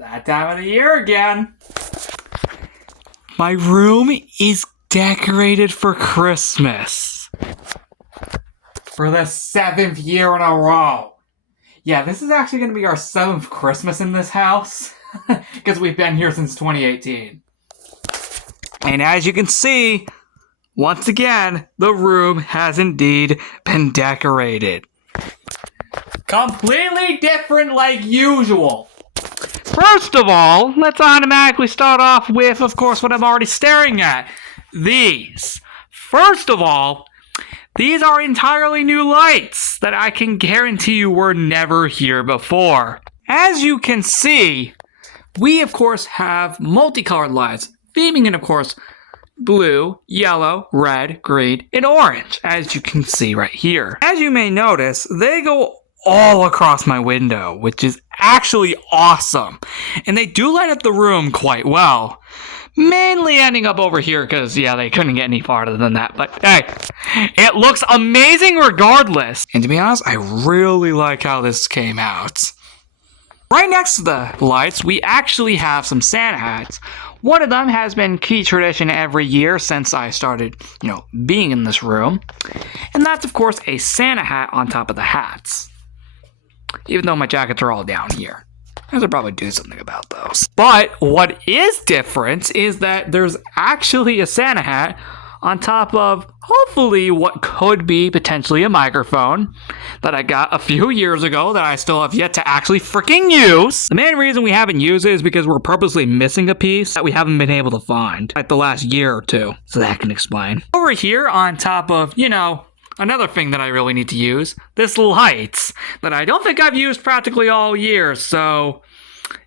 That time of the year again. My room is decorated for Christmas. For the 7th year in a row. Yeah, this is actually going to be our 7th Christmas in this house. Because we've been here since 2018. And as you can see, once again, the room has indeed been decorated. Completely different like usual. First of all, let's automatically start off with, of course, what I'm already staring at. These. First of all, these are entirely new lights that I can guarantee you were never here before. As you can see, we, of course, have multicolored lights, theming in, of course, blue, yellow, red, green, and orange, as you can see right here. As you may notice, they go all across my window, which is actually awesome. And they do light up the room quite well. Mainly ending up over here because, yeah, they couldn't get any farther than that. But, hey, it looks amazing regardless. And to be honest, I really like how this came out. Right next to the lights, we actually have some Santa hats. One of them has been key tradition every year since I started, being in this room. And that's, of course, a Santa hat on top of the hats. Even though my jackets are all down here. I should probably do something about those. But what is different is that there's actually a Santa hat on top of, hopefully, what could be potentially a microphone that I got a few years ago that I still have yet to actually freaking use. The main reason we haven't used it is because we're purposely missing a piece that we haven't been able to find like the last year or two. So that can explain. Over here on top of, another thing that I really need to use, this lights that I don't think I've used practically all year, so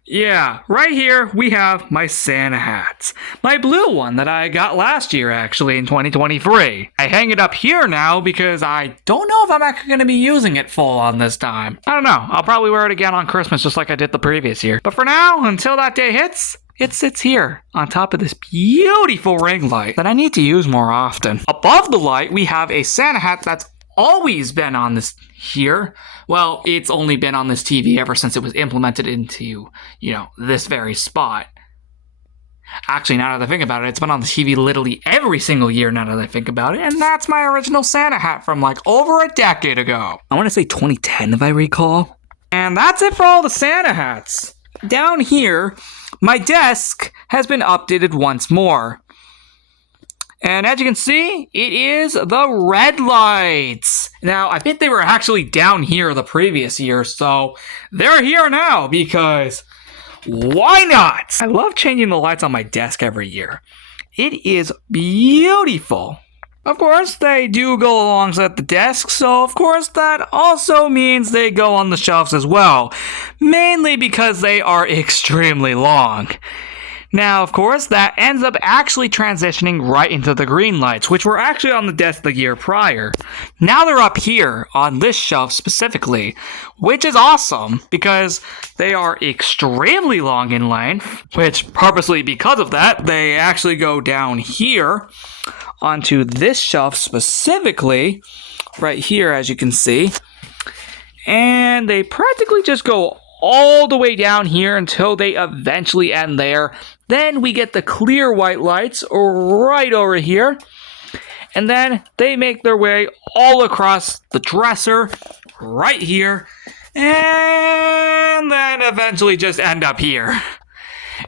yeah, right here we have my Santa hats. My blue one that I got last year, actually, in 2023. I hang it up here now because I don't know if I'm actually going to be using it full on this time. I don't know. I'll probably wear it again on Christmas just like I did the previous year. But for now, until that day hits, it sits here on top of this beautiful ring light that I need to use more often. Above the light, we have a Santa hat that's always been on this here. Well, it's only been on this TV ever since it was implemented into, this very spot. Actually, now that I think about it, it's been on the TV literally every single year now that I think about it, and that's my original Santa hat from over a decade ago. I want to say 2010 if I recall. And that's it for all the Santa hats. Down here, my desk has been updated once more. And as you can see, it is the red lights. Now, I think they were actually down here the previous year, so they're here now because why not? I love changing the lights on my desk every year. It is beautiful. Of course, they do go alongside the desk, so of course that also means they go on the shelves as well. Mainly because they are extremely long. Now, of course, that ends up actually transitioning right into the green lights, which were actually on the desk the year prior. Now they're up here on this shelf specifically, which is awesome because they are extremely long in length, which purposely because of that, they actually go down here onto this shelf specifically, right here as you can see. And they practically just go all the way down here until they eventually end there. Then we get the clear white lights right over here. And then they make their way all across the dresser right here. And then eventually just end up here.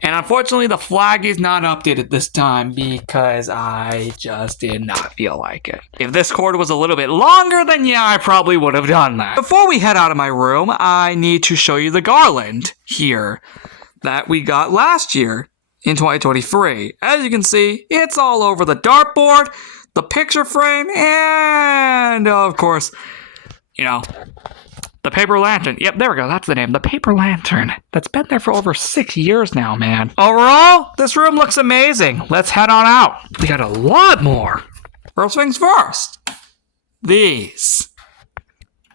And unfortunately, the flag is not updated this time because I just did not feel like it. If this cord was a little bit longer, then yeah, I probably would have done that. Before we head out of my room, I need to show you the garland here that we got last year in 2023. As you can see, it's all over the dartboard, the picture frame, and of course, the paper lantern. Yep, there we go. That's the name. The paper lantern. That's been there for over 6 years now, man. Overall, this room looks amazing. Let's head on out. We got a lot more. First things first. These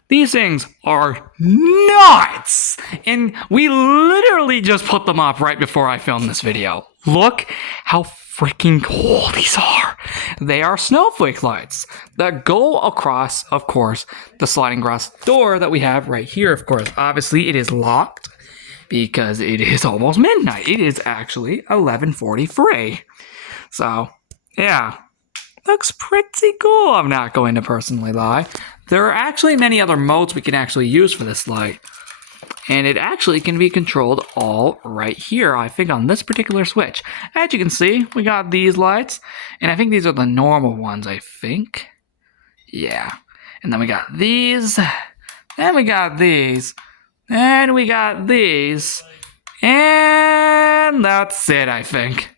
things are nuts. And we literally just put them up right before I filmed this video. Look how freaking cool these are. They are snowflake lights that go across, of course, the sliding glass door that we have right here, of course. Obviously, it is locked because it is almost midnight. It is actually 11:43. So, yeah. Looks pretty cool, I'm not going to personally lie. There are actually many other modes we can actually use for this light. And it actually can be controlled all right here, I think on this particular switch. As you can see, we got these lights. And I think these are the normal ones, I think. Yeah. And then we got these. Then we got these. And we got these. And that's it, I think.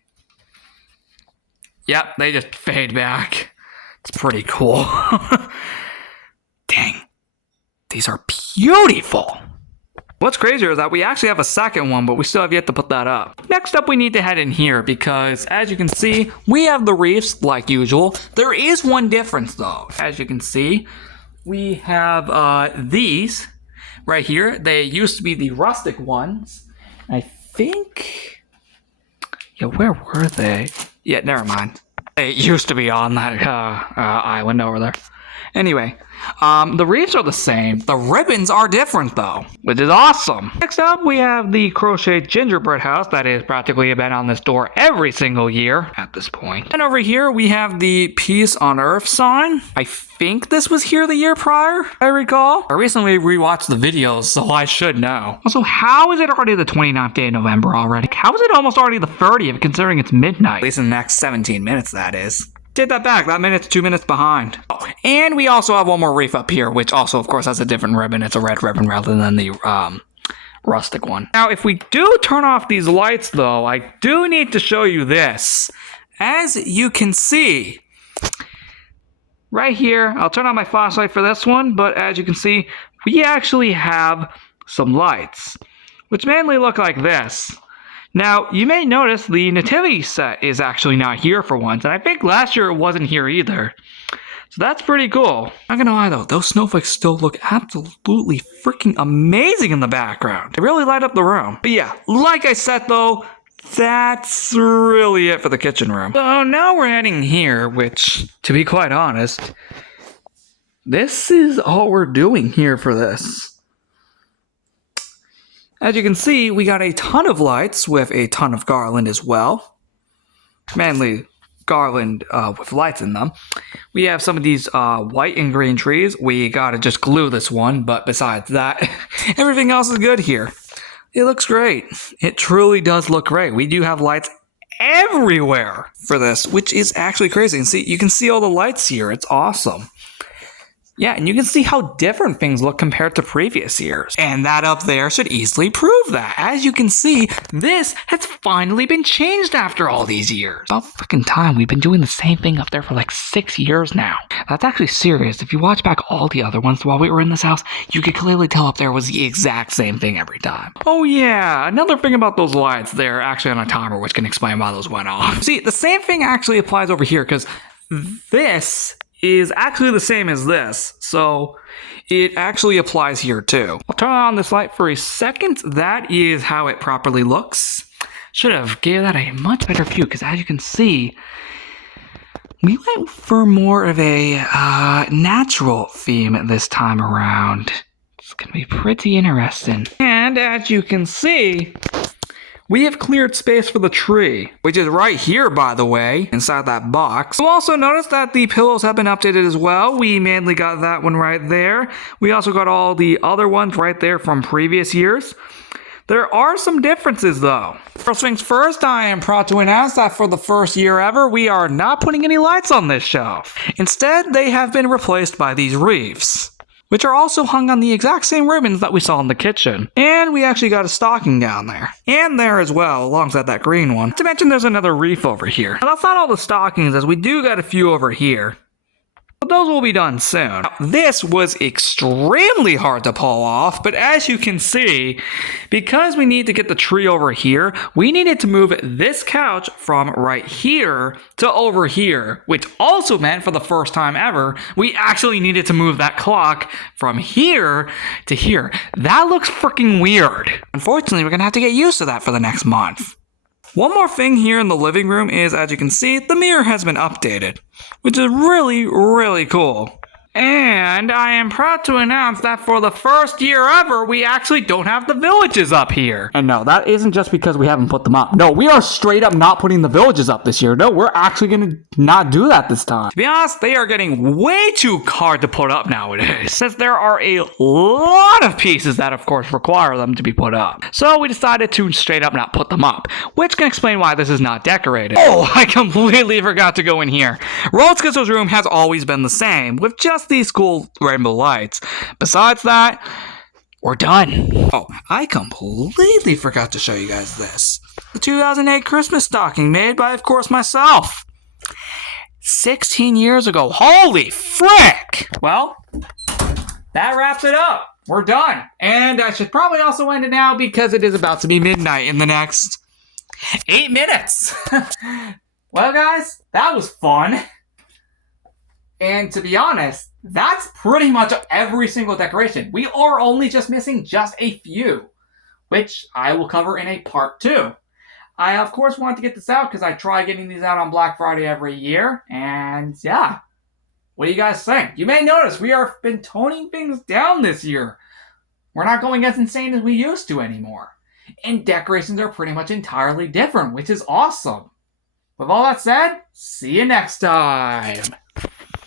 Yep, they just fade back. It's pretty cool. Dang. These are beautiful. What's crazier is that we actually have a second one, but we still have yet to put that up. Next up, we need to head in here because, as you can see, we have the reefs like usual. There is one difference, though. As you can see, we have these right here. They used to be the rustic ones. I think... Yeah, where were they? Yeah, never mind. They used to be on that island over there. Anyway, the reefs are the same. The ribbons are different, though, which is awesome. Next up, we have the crocheted gingerbread house that is practically been on this door every single year at this point. And over here, we have the Peace on Earth sign. I think this was here the year prior, I recall. I recently rewatched the videos, so I should know. Also, how is it already the 29th day of November already? How is it almost already the 30th, considering it's midnight? At least in the next 17 minutes, that is. Take that back, that minute's 2 minutes behind. Oh, and we also have one more reef up here, which also, of course, has a different ribbon. It's a red ribbon rather than the rustic one. Now, if we do turn off these lights, though, I do need to show you this. As you can see, right here, I'll turn on my flashlight for this one, but as you can see, we actually have some lights, which mainly look like this. Now, you may notice the nativity set is actually not here for once, and I think last year it wasn't here either. So that's pretty cool. Not gonna lie though, those snowflakes still look absolutely freaking amazing in the background. They really light up the room. But yeah, like I said though, that's really it for the kitchen room. So now we're heading here, which, to be quite honest, this is all we're doing here for this. As you can see, we got a ton of lights with a ton of garland as well. Mainly garland with lights in them. We have some of these white and green trees. We gotta just glue this one, but besides that, everything else is good here. It looks great. It truly does look great. We do have lights everywhere for this, which is actually crazy. And see, you can see all the lights here. It's awesome. Yeah, and you can see how different things look compared to previous years. And that up there should easily prove that. As you can see, this has finally been changed after all these years. About fucking time. We've been doing the same thing up there for like 6 years now. That's actually serious. If you watch back all the other ones while we were in this house, you could clearly tell up there was the exact same thing every time. Oh yeah, another thing about those lights, they're actually on a timer, which can explain why those went off. See, the same thing actually applies over here, because this is actually the same as this, so it actually applies here too. I'll turn on this light for a second. That is how it properly looks. Should have gave that a much better view, because as you can see, we went for more of a natural theme this time around. It's gonna be pretty interesting. And as you can see, we have cleared space for the tree, which is right here, by the way, inside that box. You'll also notice that the pillows have been updated as well. We mainly got that one right there. We also got all the other ones right there from previous years. There are some differences, though. First things first, I am proud to announce that for the first year ever, we are not putting any lights on this shelf. Instead, they have been replaced by these reefs, which are also hung on the exact same ribbons that we saw in the kitchen. And we actually got a stocking down there. And there as well, alongside that green one. Not to mention there's another reef over here. Now, that's not all the stockings, as we do got a few over here. But those will be done soon. Now, this was extremely hard to pull off, but as you can see, because we need to get the tree over here, we needed to move this couch from right here to over here, which also meant for the first time ever, we actually needed to move that clock from here to here. That looks freaking weird. Unfortunately, we're gonna have to get used to that for the next month. One more thing here in the living room is, as you can see, the mirror has been updated, which is really, really cool. And I am proud to announce that for the first year ever, we actually don't have the villages up here. And no, that isn't just because we haven't put them up. No, we are straight up not putting the villages up this year. No, we're actually going to not do that this time. To be honest, they are getting way too hard to put up nowadays, since there are a lot of pieces that, of course, require them to be put up. So we decided to straight up not put them up, which can explain why this is not decorated. Oh, I completely forgot to go in here. Road Schizo's room has always been the same, with just these cool rainbow lights. Besides that, we're done. Oh, I completely forgot to show you guys this. The 2008 Christmas stocking made by, of course, myself. 16 years ago. Holy frick! Well, that wraps it up. We're done. And I should probably also end it now because it is about to be midnight in the next 8 minutes. Well, guys, that was fun. And to be honest, that's pretty much every single decoration. We are only just missing just a few, which I will cover in a part 2. I, of course, want to get this out because I try getting these out on Black Friday every year. And yeah, what do you guys think? You may notice we have been toning things down this year. We're not going as insane as we used to anymore. And decorations are pretty much entirely different, which is awesome. With all that said, see you next time.